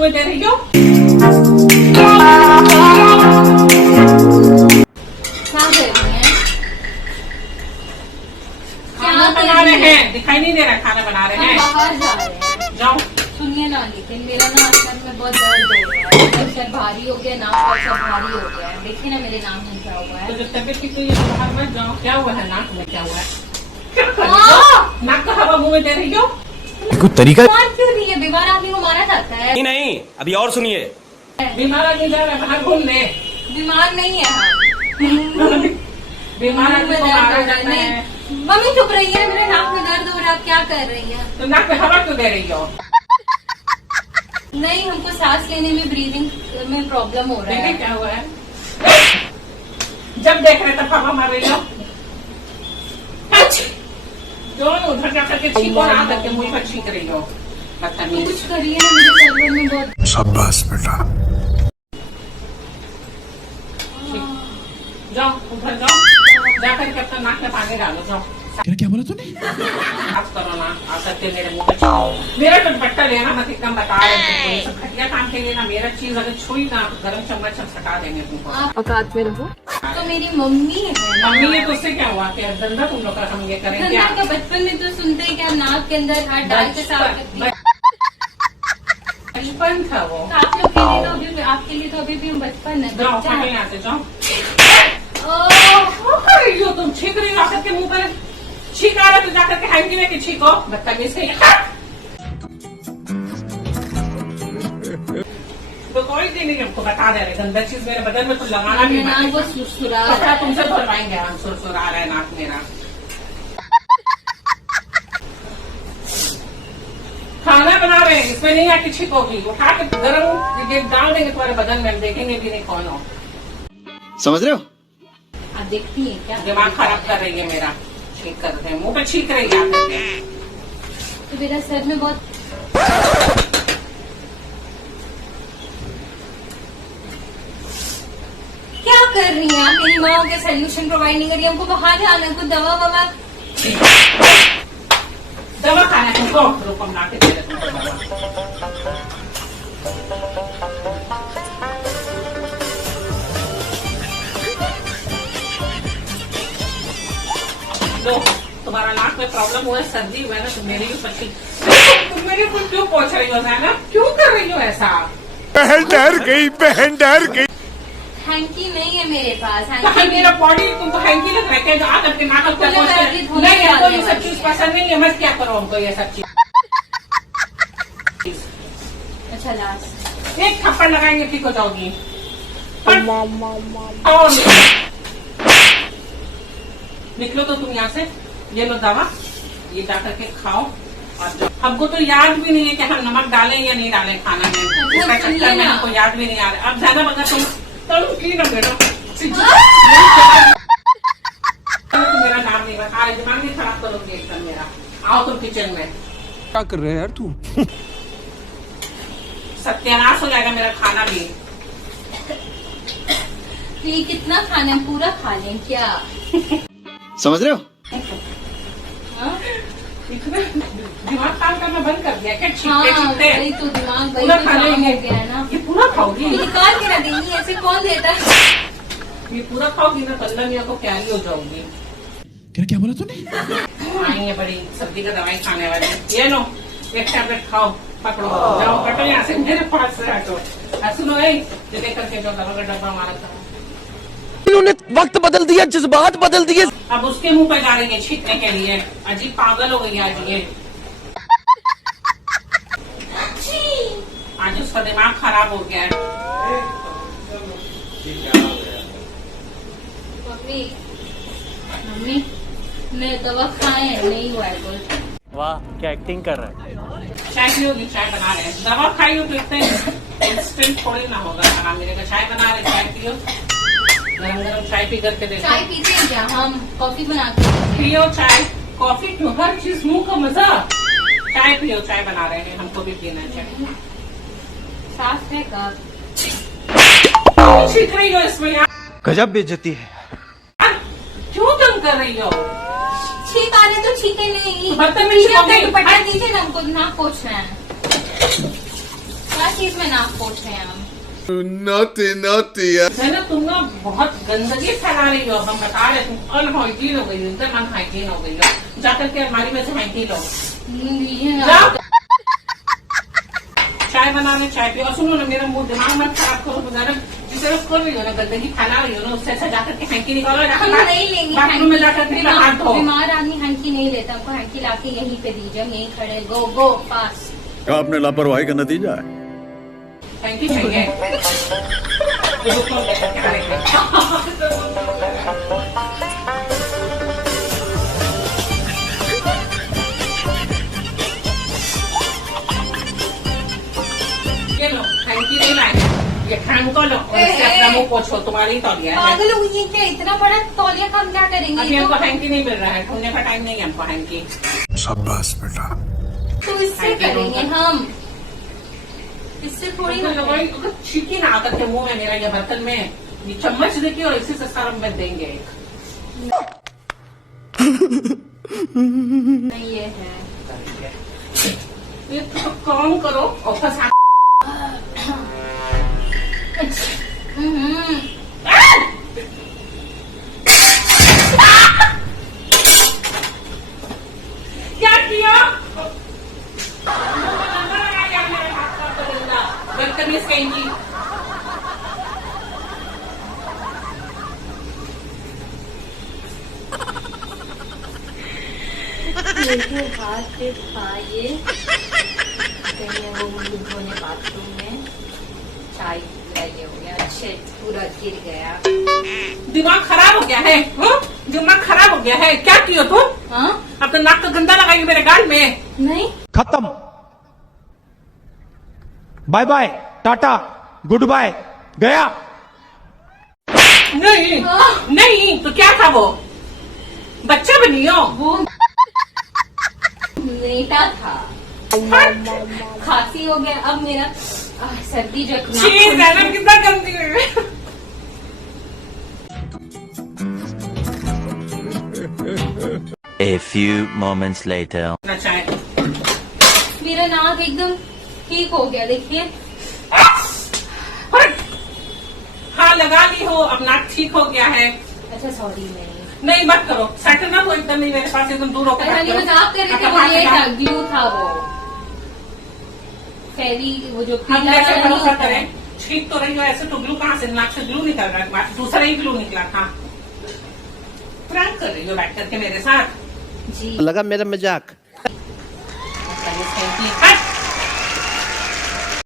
मुंह में दे रही हो? खाना बना रहे हैं, दिखाई नहीं दे रहा खाना बना रहे हैं। बाहर जा रहे हैं। जाओ। सुनिए ना, लेकिन मेरा ना सर में बहुत दर्द हो रहा है, सर भारी हो गया, नाक का सर भारी हो गया है। देखिए ना मेरे नाक में क्या हुआ है। तो जब तबियत ठीक हुई है तो बाहर मत जाओ। क्या हुआ है नाक में, क्या हुआ है? क्या कर रही हो? नाक का हवा मुंह में दे रही हो? कुछ तरीका बीमार क्यों नहीं है? बीमार आदमी को मारा जाता है। नहीं, अभी और सुनिए। बीमार आदमी जा रहा है बाहर घूमने। बीमार नहीं है हम। बीमार आदमी को मारा जाता है। मम्मी चुप रही है, मेरे नाक में दर्द हो रहा है। आप क्या कर रही है? तो नाक में हवा क्यों दे रही हो? नहीं, हमको सांस लेने में, ब्रीदिंग में प्रॉब्लम हो रहा देखिए है। क्या हुआ है। जब देख रहे तब हवा मार रही हो। जो उधर जाकर के छीको और आ करके मुंह पर छीक रही हो। बदतमीज। कुछ करिए ना, मेरे सर्वर में बहुत। शाबाश बेटा। जाओ उधर जाओ, जाकर के अपना नाक में पानी डालो। जाओ। क्या बोला तूने? आप करो ना, आ सकते मेरे मुंह पे छीको। मेरा दुपट्टा लेना मत, एकदम बता रहे थे। ये सब घटिया काम के लिए ना, मेरा चीज अगर छुई ना गरम चम्मच हम सटा देंगे तुमको। आप औकात में रहो। तो मेरी मम्मी है ना। मम्मी ये तो उससे क्या हुआ कि धंधा तुम लोग का हम ये करेंगे धंधा क्या? का बचपन में तो सुनते हैं कि आप नाक के अंदर हाथ डाल के साफ करती हैं। बचपन था वो। आप लोग के लिए तो अभी, आपके लिए तो अभी भी बचपन है। जाओ बच्चा है। यहाँ से जाओ। ओह, क्या कर रही हो तुम? छीक रही हो आकर के मुंह पर। छीक आ रहा है तो जाकर के हैंकी में कि छीको। बदतमीज से। तो कोई दिन नहीं, हमको बता दे रहे गंदा चीज मेरे बदन में तो लगाना भी नाक मत। वो सुरसुरा पता रहा है। तुमसे धरवाएंगे हम, सुरसुरा रहा है नाक मेरा। खाना बना रहे हैं, इसमें नहीं आके छिपोगी। उठा के गरम ये डाल देंगे तुम्हारे बदन में, हम देखेंगे भी नहीं कौन हो। समझ रहे हो? आप देखती हैं क्या? दिमाग खराब कर रही है मेरा। छीक कर रहे हैं, मुंह पे छीक रही है आकर के। तो मेरा सर में बहुत। क्या कर रही हैं आप? मेरी माँ के सोल्यूशन प्रोवाइड नहीं कर रही, हमको बाहर जाना है, कुछ दवा ववा। दवा खाना है तुमको? रुको हम लाके दे देते हैं दवा। लो, तुम्हारा नाक में प्रॉब्लम हुआ है, सर्दी हुआ है ना, तो मेरी भी पच्ची। तुम मेरे को क्यों पूछ रही हो ना? क्यों कर रही हो ऐसा? बहन डर गई, बहन डर गई। हैंकी नहीं है मेरे पास। तो मेरा बॉडी तुमको हैंकी लग रहा है क्या? आकर के नाक पे नहीं, हमको ये सब चीज पसंद नहीं है। मत क्या करो हमको ये सब चीज। अच्छा लास्ट एक थप्पड़ लगाएंगे ठीक हो जाओगी। निकलो तो तुम यहाँ से। ये लो दवा, ये जाकर के खाओ और जाओ। हमको तो याद भी नहीं है कि हम नमक डालें या नहीं डालें खाना में। इसका चक्कर में हमको याद भी नहीं आ रहा। अब ज्यादा बता तुम की ना बेटा। मेरा नाम नहीं बता रहे, दिमाग नहीं खराब करोगे एकदम मेरा। आओ तुम किचन में। क्या कर रहे हैं यार तू? सत्यानाश हो जाएगा मेरा खाना भी। ये कितना खाना है? पूरा खा लें क्या? समझ रहे हो? हाँ? दिमाग काम करना बंद कर दिया क्या? हाँ, छींकते छींकते वही तो दिमाग वही पूरा तो खा काम लेंगे। हो गया है ना। ये पूरा खाओगी? ये निकाल के रखेंगी, ऐसे कौन देता है? ये पूरा खाओगी ना, कल्ला मियाँ को प्यारी हो जाओगी। क्या बोला तूने? आई है बड़ी सर्दी का दवाई खाने वाली। ये लो एक टैबलेट खाओ, पकड़ो, जाओ कटो यहाँ से, मेरे पास से हटो। सुनो ये लेकर के जो दवा का डब्बा मारा था, इन्होंने वक्त बदल दिया, जज्बात बदल दिए। अब उसके मुंह पे जा रही है छींकने के लिए। अजीब पागल हो गई आज ये। आज उसका दिमाग खराब हो गया है। मम्मी मम्मी मैं दवा खाए नहीं हुआ है कुछ। वाह क्या एक्टिंग कर रहा है। चाय पियोगी? चाय बना रहे हैं। दवा खाई हो तो इतने इंस्टेंट थोड़ी ना होगा आराम मिलेगा। चाय बना रहे, चाय पियो। गरम गरम चाय पी करके देखो। चाय पीते हैं क्या? हम कॉफी बनाते हैं। पियो चाय। कॉफी क्यों? हर चीज मुंह का मजा। चाय पियो, चाय बना रहे हैं, हमको भी पीना चाहिए। साफ है कब? सीख रही हो इसमें यार? गजब बेइज्जती है। क्यों तंग कर रही हो? छींक आ रहे तो छींके नहीं। बदतमीजी हो गई। दुपट्टा दीजिए ना, हमको नाक पोछना है। क्या चीज में नाक पोछ रहे हैं हम? Naughty, naughty. जैनब तुम ना बहुत गंदगी फैला रही हो, हम बता रहे तुम अनहाइजीन हो गई हो, एकदम अनहाइजीन हो गई हो। जाकर के अलमारी में से हैंकी लो, लीजिए ना। जाओ चाय बनाने चाय पियो। और सुनो ना, मेरा मुंह दिमाग मत खराब करो जैनब, जिस तरह कर रही हो ना, गंदगी फैला रही हो ना, उससे अच्छा जाकर के हैंकी निकालो, हम नहीं लेंगे बाथरूम में जाकर के हाथ धो। बीमार आदमी हैंकी नहीं लेता, हमको हैंकी लाके यहीं पे दीजिए, हम यहीं खड़े। गो गो फास्ट। आपने लापरवाही का नतीजा है। हैंकी चाहिए। रुको, क्या लेंगे? ये लो, हैंकी नहीं लाए, ये हैंग को लो और इससे अपना मुंह पोछो, तुम्हारी ही तौलिया है। पागल हो गई क्या? इतना बड़ा तौलिया का हम क्या करेंगे? अभी हमको हैंकी नहीं मिल रहा है, ढूंढने का टाइम नहीं है हमको हैंकी। शाबाश बेटा। तो इससे करेंगे हम, इससे थोड़ी ना। छीकी ना आकर के मुंह में मेरा, ये बर्तन में ये चम्मच देखिए और इसी से सारा में देंगे। नहीं ये है। ये तो काम करो और फंसा। क्या किया? बदतमीज कहेंगी। मेरे हाथ से खाइए, वो मुझे धोने बाथरूम में चाय ये हो गया, अच्छे पूरा गिर गया। दिमाग खराब हो गया है, दिमाग खराब हो गया है। क्या किया तुम? हाँ अब तो नाक का गंदा लगाई मेरे गाल में। नहीं खत्म, बाय बाय, टाटा, गुड बाय, गया। नहीं नहीं, तो क्या था वो? बच्चा बनी हो? वो नेटा था, खांसी हो गया। अब मेरा सर्दी जो कितना गंदी है। A few moments later. चाय मेरा नाक एकदम ठीक हो गया, देखिए। हाँ लगा ली हो, अब नाक ठीक हो गया है। अच्छा सॉरी, नहीं मत करो, सेटल ना तो एकदम नहीं, मेरे पास एकदम दूर होकर बात करो। मजाक कर रहे थे, वो ये था, ग्लू था वो फेरी, वो जो हम पीला कैसे वाला नहीं भरोसा होता है। करें? ठीक तो रही हो ऐसे, तो ग्लू कहाँ से? नाक से ग्लू निकल रहा है, दूसरा ही ग्लू निकला था। प्रैंक कर रही हो बैठ करके मेरे साथ? जी लगा मेरा मजाक। बदतमीज कहीं की।